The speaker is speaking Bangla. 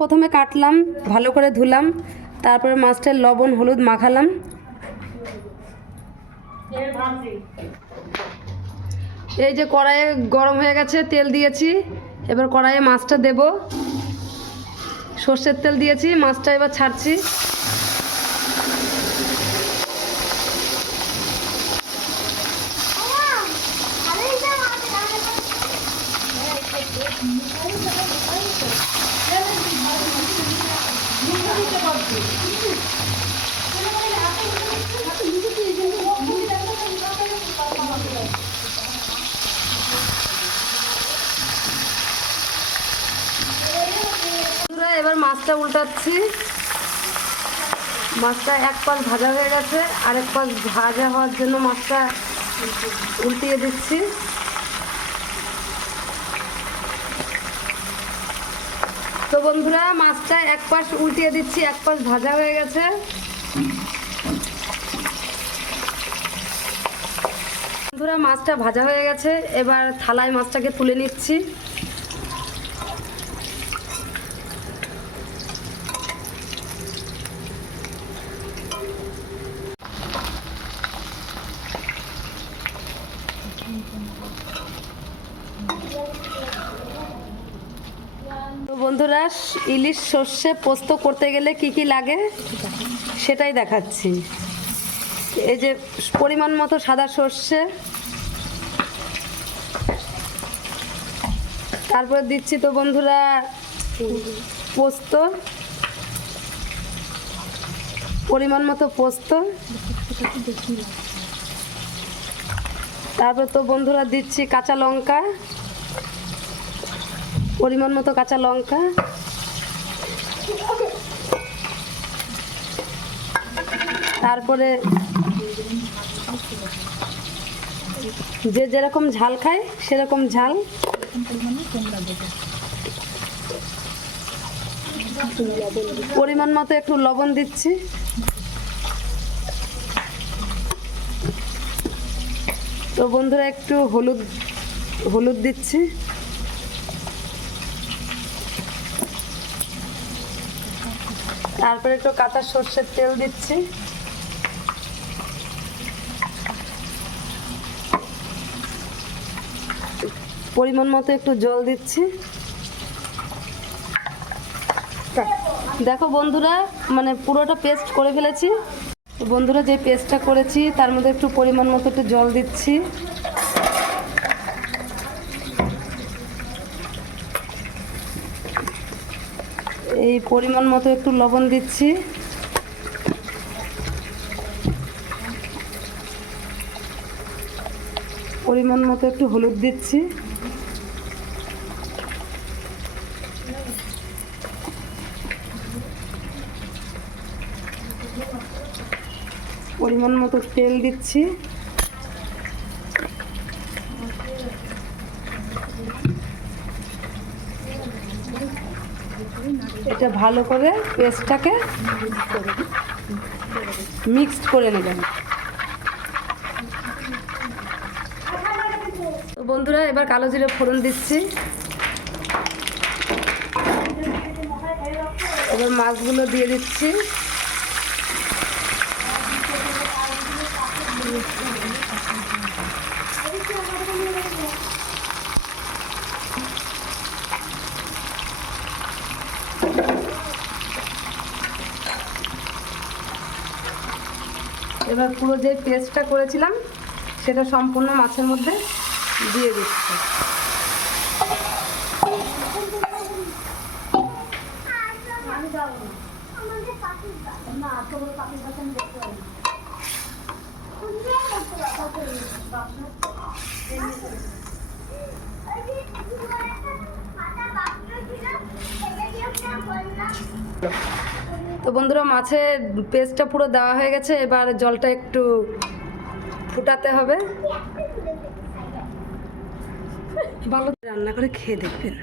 প্রথমে কাটলাম, ভালো করে ধুলাম, তারপরে মাছটার লবণ হলুদ মাখালাম। এই যে কড়াইয়ে গরম হয়ে গেছে, তেল দিয়েছি, এবার কড়াইয়ে মাছটা দেব। সর্ষের তেল দিয়েছি, মাছটা এবার ছাড়ছি। এবার মাছটা উল্টাচ্ছি। মাছটা এক পাশ ভাজা হয়ে গেছে, আরেক পাশ ভাজা হওয়ার জন্য মাছটা উল্টিয়ে দিচ্ছি। তো বন্ধুরা, মাছটা এক পাশ উল্টিয়ে দিচ্ছি, এক পাশ ভাজা হয়ে গেছে। বন্ধুরা, মাছটা ভাজা হয়ে গেছে, এবার থালায় মাছটাকে তুলে নিচ্ছি। তো বন্ধুরা, ইলিশ সর্ষে পোস্ত করতে গেলে কি কি লাগে সেটাই দেখাচ্ছি। এই যে পরিমাণ মতো সাদা সর্ষে, তারপর দিচ্ছি তো বন্ধুরা পোস্ত, পরিমাণ মতো পোস্ত, তারপর তো বন্ধুরা দিচ্ছি কাঁচা লঙ্কা, পরিমাণ মতো কাঁচা লঙ্কা, তারপরে যে যেরকম ঝাল খায় সেরকম ঝাল, পরিমাণ মতো একটু লবণ দিচ্ছি। তো বন্ধুরা, একটু হলুদ দিচ্ছি। তারপরে একটু কাঁচা সর্ষের তেল দিচ্ছি। পরিমাণ মতো একটু জল দিচ্ছি। দেখো বন্ধুরা, মানে পুরোটা পেস্ট করে ফেলেছি। বন্ধুরা, যে পেস্টটা করেছি তার মধ্যে একটু পরিমাণ মতো একটু জল দিচ্ছি। এই পরিমাণ মতো একটু লবণ দিচ্ছি। পরিমাণ মতো একটু হলুদ দিচ্ছি। পরিমাণ মতো তেল দিচ্ছি। এটা ভালো করে পেস্টটাকে মিক্সড করে নেবেন। তো বন্ধুরা, এবার কালো জিরে ফোড়ন দিচ্ছি। এবার মাছগুলো দিয়ে দিচ্ছি। এবার পুরো যে পেস্টটা করেছিলাম সেটা সম্পূর্ণ মাছের মধ্যে দিয়ে দিচ্ছি। তো বন্ধুরা, মাছের পেস্টটা পুরো দেওয়া হয়ে গেছে, এবার জলটা একটু ফুটাতে হবে। ভালো রান্না করে খেয়ে দেখবেন।